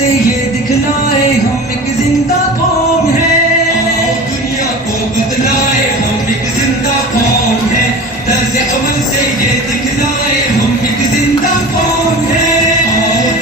سے یہ دکھلائے ہم ایک زندہ قوم ہے. دنیا کو بدلائے ہم ایک زندہ قوم ہے. طرز عمل سے یہ دکھلائے ہم ایک زندہ قوم ہے.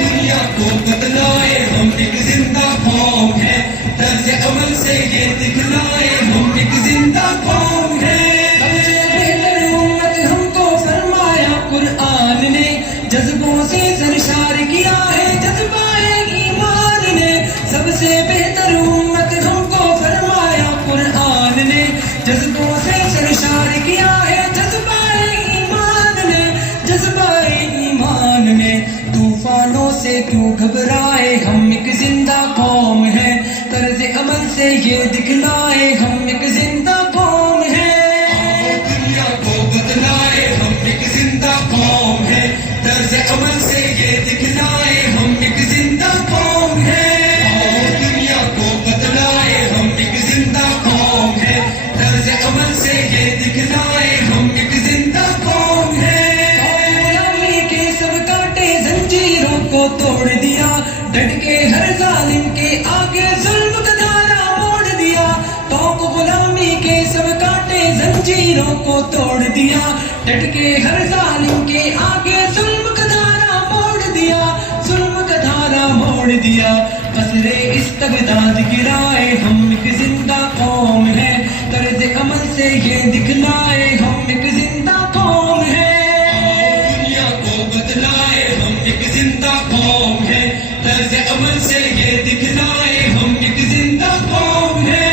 دنیا کو بدلائے ہم ایک زندہ قوم ہے. طرز عمل سے یہ دکھلائے ہم ایک زندہ قوم ہے. سب سے بہتر امت ہم کو فرمایا قرآن نے. جذبوں سے سرشار کیا ہے جذبہ ایمان نے. سب سے بہتر امت ہم کو فرمایا قرآن نے. جذبوں سے سرشار کیا ہے جذبہ ایمان نے. جذبہ ایمان نے. طوفانوں سے کیوں گھبرائے ہم ایک زندہ قوم ہے. طرز عمل سے یہ دکھلائے ہم ایک زندہ قوم ہے. دنیا کو بدلائے ہم ایک زندہ قوم ہے. طرز عمل سے یہ دکھلائے ہم ایک زندہ قوم ہے. دنیا کو بدلائے ہم ایک زندہ قوم ہے. طرز عمل سے یہ دکھلائے ہم ایک زندہ قوم ہے. غلامی کے سب کاٹے زنجیروں کو توڑ دیا. ڈٹ کے ہر ظالم کے آگے ظلم کا دھارا موڑ دیا. توق غلامی کے سب کاٹے زنجیروں کو توڑ دیا. ڈٹ کے ہر ظالم کے آگے ظلم کا دھارا موڑ دیا. ظلم کا دھارا موڑ دیا. قصرِ استبداد گرائے ہم ایک زندہ قوم ہے. طرز عمل سے یہ دکھلائے ہم ایک زندہ قوم ہے. دنیا کو بدلائے ہم ایک زندہ قوم ہے. طرز عمل سے یہ دکھلائے ہم ایک زندہ قوم ہے.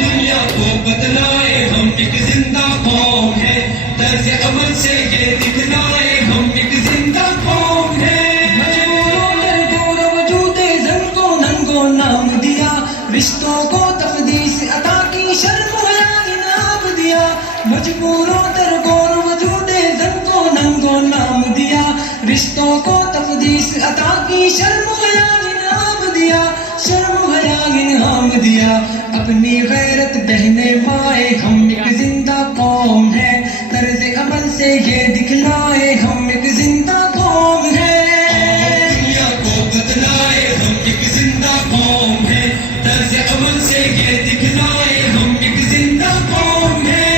دنیا کو بدلائے ہم ایک زندہ قوم ہے. طرز عمل سے یہ دکھلائے ہم ایک زندہ قوم ہے. مجبوروں کر گور وجود زن کو ننگو نام دیا. رشتوں کو تقدیس عطا کی شرم حیا انعام دیا. مجبوروں در گور وجود زن کو ننگو نام دیا. رشتوں کو تقدیس عطا کی شرم حیا انعام دیا. شرم حیا انعام دیا. اپنی غیرت بہنے مائے ہم ایک زندہ قوم ہے. طرز عمل سے یہ دکھلائے ہم ایک زندہ قوم ہے. دنیا کو بدلائے ہم ایک زندہ قوم ہے. طرز عمل سے یہ دکھلائے ہم ایک زندہ قوم ہے.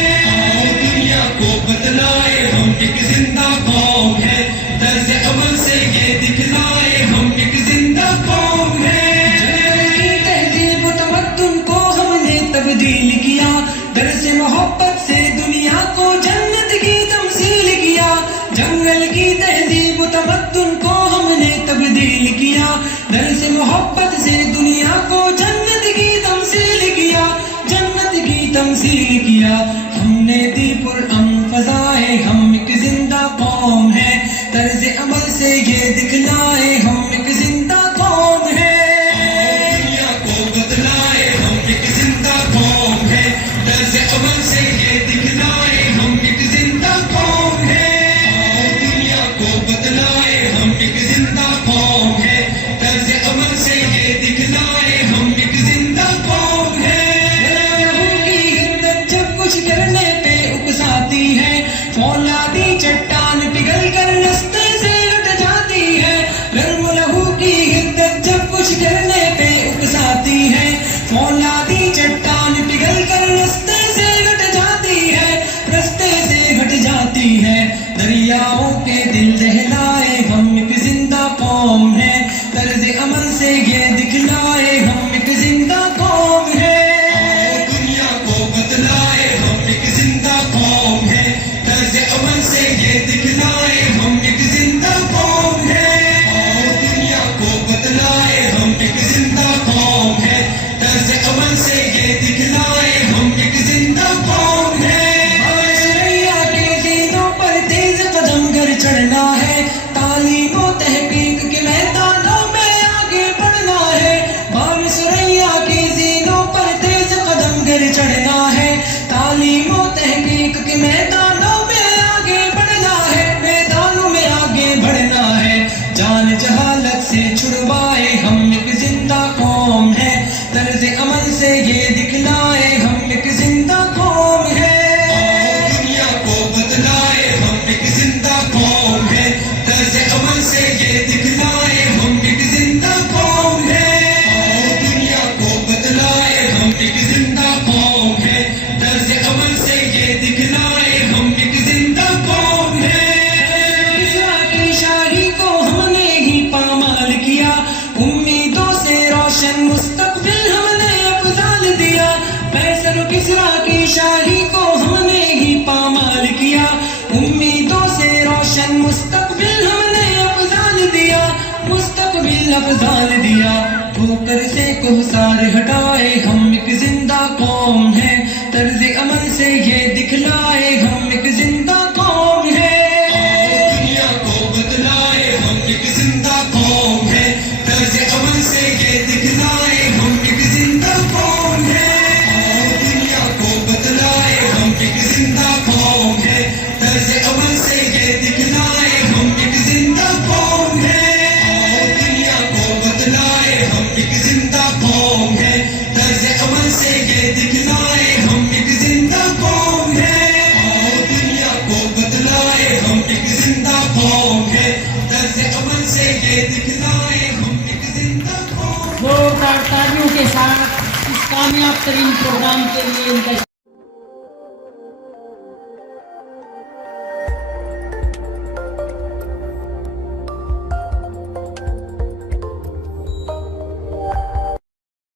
دنیا کو بدلائے ہم ایک زندہ قوم ہے. طرز عمل سے یہ دکھلائے ہم ایک زندہ قوم ہے. جنگل کی تہذیب و تمدن کو ہم نے تبدیل کیا. درس محبت سے دنیا کو جنت کی تمثیل کیا. جنگل کی تہذیب و تمدن کو ہم نے تبدیل کیا. درس محبت سے دنیا کو جنت کی تمثیل کیا. جنت کی تمثیل کیا. ہم نے دی پرامن فضائیں ہم ایک زندہ قوم ہے. طرز عمل سے یہ دکھلائے ہم ایک زندہ قوم ہے. دنیا کو بدلائے ہم ایک زندہ قوم ہے. طرز عمل سے یہ دکھلائے ہم ایک زندہ قوم ہے. دنیا کو بدلائے ہم ایک زندہ قوم ہے. طرز عمل سے یہ دکھلائے ہم ایک زندہ قوم ہے. لہو کی حدت جب کچھ کرنے پہ اکساتی ہے. فولادی چٹان پگھل کر رستے سے ہٹ جاتی ہے. رنگ لہو کی حدت جب کچھ کرنے پہ اکساتی ہے. فولادی چٹان پگھل کر رستے سے ہٹ جاتی ہے. رستے سے ہٹ جاتی ہے. دریاؤں کے دل دہلائے ہم ایک زندہ قوم ہے. طرز عمل سے یہ دکھلائے ہم ایک زندہ قوم ہے. دنیا کو بدلائے ہم ایک زندہ قوم ہے. طرز عمل سے یہ دکھلائے ہم ایک زندہ قوم ہے. دنیا کو بدلائے ہم ایک زندہ قوم ہے. طرز عمل سے یہ دکھلائے ہم ایک زندہ قوم ہے. سریا کے دینوں پر تیز قدم گر چڑھنا ہے. تعلیم و تحقیق کے میدانوں میں آگے بڑھنا ہے. بام سریا کے افضال دیا ٹھوکر سے کوہسار ہٹائے ہم ایک زندہ قوم ہیں طرز عمل سے یہ دکھلائے ہم ایک زندہ قوم ہیں دنیا کو بدلائے ہم ایک زندہ قوم ہیں طرز عمل سے یہ دکھلائے ہم ایک زندہ قوم ہیں دنیا کو بدلائے ہم ایک زندہ قوم ہیں طرز عمل سے یہ دکھلائے ہم ایک زندہ قوم ہیں دنیا کو بدلائے ہم ایک زندہ قوم ہیں طرز عمل سے یہ دکھلائے ہم ایک زندہ قوم ہیں دنیا کو بدلائے ہم ایک زندہ قوم ہیں طرز عمل سے یہ دکھلائے ہم ایک زندہ قوم. زوردار تالیوں کے ساتھ اس کامیاب ترین پروگرام کے لیے ان کا